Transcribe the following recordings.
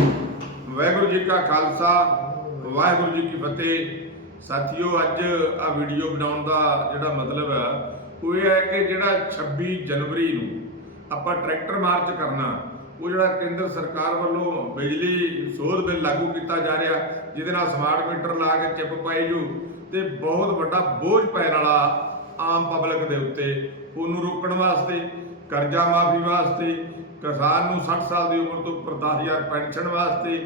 ਵਾਹਿਗੁਰੂ ਜੀ ਕਾ ਖਾਲਸਾ, ਵਾਹਿਗੁਰੂ ਜੀ ਕੀ ਫਤਿਹ। ਸਾਥੀਓ, ਅੱਜ ਆ ਵੀਡੀਓ ਬਣਾਉਣ ਦਾ ਜਿਹੜਾ ਮਤਲਬ ਹੈ ਉਹ ਇਹ ਹੈ ਕਿ ਜਿਹੜਾ 26 ਜਨਵਰੀ ਨੂੰ ਆਪਾਂ ਟਰੈਕਟਰ ਮਾਰਚ ਕਰਨਾ, ਉਹ ਜਿਹੜਾ ਕੇਂਦਰ ਸਰਕਾਰ ਵੱਲੋਂ ਬਿਜਲੀ ਸੋਧ ਬਿੱਲ ਲਾਗੂ ਕੀਤਾ ਜਾ ਰਿਹਾ, ਜਿਹਦੇ ਨਾਲ ਸਮਾਰਟ ਮੀਟਰ ਲਾ ਕੇ ਚਿੱਪ ਪਾਈ ਜੂ ਤੇ ਬਹੁਤ ਵੱਡਾ ਬੋਝ ਪੈਣ ਵਾਲਾ ਆਮ ਪਬਲਿਕ ਦੇ ਉੱਤੇ, ਉਹਨੂੰ ਰੋਕਣ ਵਾਸਤੇ, ਕਰਜ਼ਾ ਮਾਫੀ ਵਾਸਤੇ ਕਿਸਾਨ ਨੂੰ 60 ਸਾਲ ਦੀ ਉਮਰ ਤੋਂ ਉੱਪਰ 10000 ਪੈਨਸ਼ਨ ਵਾਸਤੇ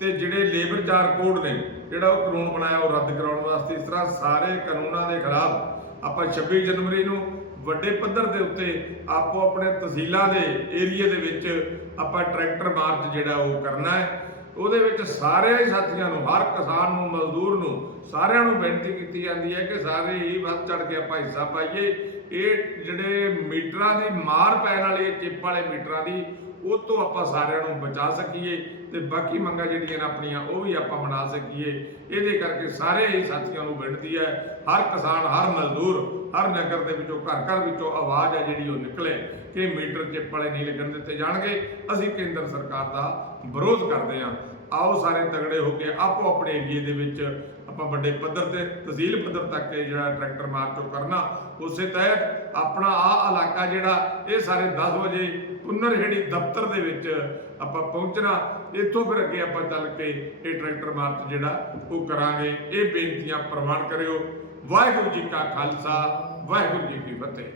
ਤੇ ਜਿਹੜੇ ਲੇਬਰ ਚਾਰ ਕੋਡ ਨੇ, ਜਿਹੜਾ ਉਹ ਕਾਨੂੰਨ ਬਣਾਇਆ, ਉਹ ਰੱਦ ਕਰਾਉਣ ਵਾਸਤੇ। ਇਸ ਤਰ੍ਹਾਂ ਸਾਰੇ ਕਾਨੂੰਨਾਂ ਦੇ ਖਿਲਾਫ ਆਪਾਂ 26 ਜਨਵਰੀ ਨੂੰ ਵੱਡੇ ਪੱਧਰ ਦੇ ਉੱਤੇ ਆਪੋ ਆਪਣੇ ਤਹਿਸੀਲਾਂ ਦੇ ਏਰੀਆ ਦੇ ਵਿੱਚ ਆਪਾਂ ਟਰੈਕਟਰ ਮਾਰਚ ਜਿਹੜਾ ਉਹ ਕਰਨਾ ਹੈ। ਉਹਦੇ ਵਿੱਚ ਸਾਰੇ ਹੀ ਸਾਥੀਆਂ ਨੂੰ, ਹਰ ਕਿਸਾਨ ਨੂੰ, ਮਜ਼ਦੂਰ ਨੂੰ ਸਾਰਿਆਂ ਨੂੰ ਬੇਨਤੀ ਕੀਤੀ ਜਾਂਦੀ ਹੈ ਕਿ ਸਾਰੇ ਹੀ ਵੱਧ ਚੜ ਕੇ ਆਪਾਂ ਹਿੱਸਾ ਪਾਈਏ। ਇਹ ਜਿਹੜੇ ਮੀਟਰਾਂ ਦੀ ਮਾਰ ਪੈਣ ਵਾਲੀ ਚਿੱਪ ਵਾਲੇ ਮੀਟਰਾਂ ਦੀ, ਉਹ ਤੋਂ ਆਪਾਂ ਸਾਰਿਆਂ ਨੂੰ ਬਚਾ ਸਕੀਏ ਤੇ ਬਾਕੀ ਮੰਗਾਂ ਜਿਹੜੀਆਂ ਨੇ ਆਪਣੀਆਂ, ਉਹ ਵੀ ਆਪਾਂ ਬਣਾ ਸਕੀਏ। ਇਹਦੇ ਕਰਕੇ ਸਾਰੇ ਹੀ ਸਾਥੀਆਂ ਨੂੰ ਬੇਨਤੀ ਹੈ, ਹਰ ਕਿਸਾਨ, ਹਰ ਮਜ਼ਦੂਰ, ਹਰ ਨਗਰ ਦੇ ਵਿੱਚੋਂ, ਘਰ ਘਰ ਵਿੱਚੋਂ ਆਵਾਜ਼ ਹੈ ਜਿਹੜੀ ਉਹ ਨਿਕਲੇ ਕਿ ਮੀਟਰ ਚਿੱਪ ਵਾਲੇ ਨਹੀਂ ਲੱਗਣ ਦਿੱਤੇ ਜਾਣਗੇ। ਅਸੀਂ ਕੇਂਦਰ ਸਰਕਾਰ ਦਾ ਵਿਰੋਧ ਕਰਦੇ ਹਾਂ। ਆਓ ਸਾਰੇ ਤਗੜੇ ਹੋ ਕੇ ਆਪੋ ਆਪਣੇ ਏਰੀਏ ਦੇ ਵਿੱਚ ਆਪਾਂ ਵੱਡੇ ਪੱਧਰ ਤੇ, ਤਹਿਸੀਲ ਪੱਧਰ ਤੱਕ ਜਿਹੜਾ ਟਰੈਕਟਰ ਮਾਰਚ ਉਹ ਕਰਨਾ, ਉਸੇ ਤਹਿਤ ਆਪਣਾ ਆ ਇਲਾਕਾ ਜਿਹੜਾ ਇਹ ਸਾਰੇ 10 ਵਜੇ ਪੁਨਰਹੇੜੀ ਦਫ਼ਤਰ ਦੇ ਵਿੱਚ ਆਪਾਂ ਪਹੁੰਚਣਾ, ਇੱਥੋਂ ਫਿਰ ਅੱਗੇ ਆਪਾਂ ਚੱਲ ਕੇ ਇਹ ਟਰੈਕਟਰ ਮਾਰਚ ਜਿਹੜਾ ਉਹ ਕਰਾਂਗੇ। ਇਹ ਬੇਨਤੀਆਂ ਪ੍ਰਵਾਨ ਕਰਿਓ। ਵਾਹਿਗੁਰੂ ਜੀ ਕਾ ਖਾਲਸਾ, ਵਾਹਿਗੁਰੂ ਜੀ ਕੀ ਫਤਿਹ।